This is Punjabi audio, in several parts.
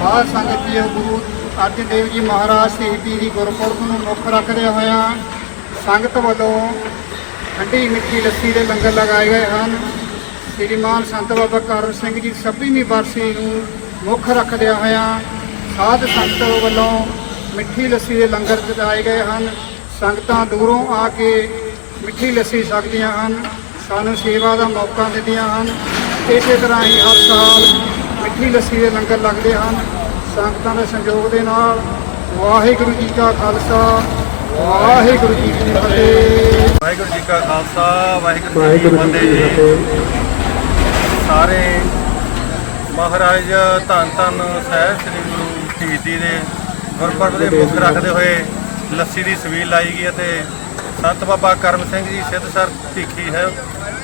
ਸਾਧ ਸੰਗਤ ਜੀ ਗੁਰੂ ਅਰਜਨ ਦੇਵ ਜੀ ਮਹਾਰਾਜ ਸ਼ਹੀਦੀ ਦੀ ਗੁਰਪੁਰਬ ਨੂੰ ਮੁੱਖ ਰੱਖਦੇ ਹੋਇਆਂ ਸੰਗਤ ਵੱਲੋਂ ਠੰਡੀ ਮਿੱਠੀ ਲੱਸੀ ਦੇ ਲੰਗਰ ਲਗਾਏ ਗਏ ਹਨ। ਸ੍ਰੀਮਾਨ ਸੰਤ ਬਾਬਾ ਕਰਮ ਸਿੰਘ ਜੀ 26ਵੀਂ ਬਰਸੀ ਨੂੰ ਮੁੱਖ ਰੱਖਦਿਆਂ ਹੋਇਆਂ ਸਾਧ ਸੰਗਤ ਵੱਲੋਂ ਮਿੱਠੀ ਲੱਸੀ ਦੇ ਲੰਗਰ ਚਲਾਏ ਗਏ ਹਨ। ਸੰਗਤਾਂ ਦੂਰੋਂ ਆ ਕੇ ਮਿੱਠੀ ਲੱਸੀ ਸਕਦੀਆਂ ਹਨ, ਸਾਨੂੰ ਸੇਵਾ ਦਾ ਮੌਕਾ ਦਿੰਦੀਆਂ ਹਨ। ਇਸੇ ਤਰ੍ਹਾਂ ਹੀ ਹਰ ਸਾਲ ਮਿੱਠੀ ਲੱਸੀ ਦੇ ਲੰਗਰ ਲੱਗਦੇ ਹਨ। ਸੰਗਤਾਂ ਦੇ ਸੰਯੋਗ ਦੇ ਨਾਲ ਵਾਹਿਗੁਰੂ ਜੀ ਕਾ ਖਾਲਸਾ ਵਾਹਿਗੁਰੂ ਜੀ ਕੀ ਫਤਿਹ। ਵਾਹਿਗੁਰੂ ਜੀ ਕਾ ਖਾਲਸਾ ਵਾਹਿਗੁਰੂ ਜੀ ਕੀ ਫਤਿਹ ਸਾਰੇ ਮਹਾਰਾਜ ਧੰਨ ਧੰਨ ਸਾਹਿਬ ਸ੍ਰੀ ਗੁਰੂ ਸ਼ਹੀਦੀ ਦੇ ਗੁਰਪੁਰਬ ਦੇ ਮੁੱਖ ਰੱਖਦੇ ਹੋਏ ਲੱਸੀ ਦੀ ਸਵੀਲ ਲਾਈ ਗਈ ਅਤੇ ਸੰਤ ਬਾਬਾ ਕਰਮ ਸਿੰਘ ਜੀ ਸਿੱਧਸਰ ਭੀਖੀ ਹੈ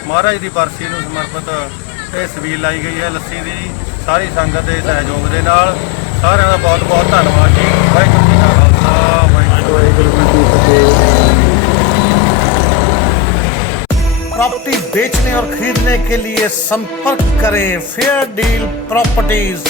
ਮਹਾਰਾਜ ਦੀ ਬਰਸੀ ਨੂੰ ਸਮਰਪਿਤ ਇਹ ਸਵੀਲ ਲਾਈ ਗਈ ਹੈ ਲੱਸੀ ਦੀ ਸਾਰੀ ਸੰਗਤ ਦੇ ਸਹਿਯੋਗ ਦੇ ਨਾਲ। ਸਾਰਿਆਂ ਦਾ ਬਹੁਤ ਬਹੁਤ ਧੰਨਵਾਦ ਜੀ ਵਾਹਿਗੁਰੂ ਜੀ ਕਾ ਖਾਲਸਾ ਵਾਹਿਗੁਰੂ ਜੀ ਕੀ ਫਤਿਹ प्रॉपर्टी बेचने और खरीदने के लिए संपर्क करें फेयर डील प्रॉपर्टीज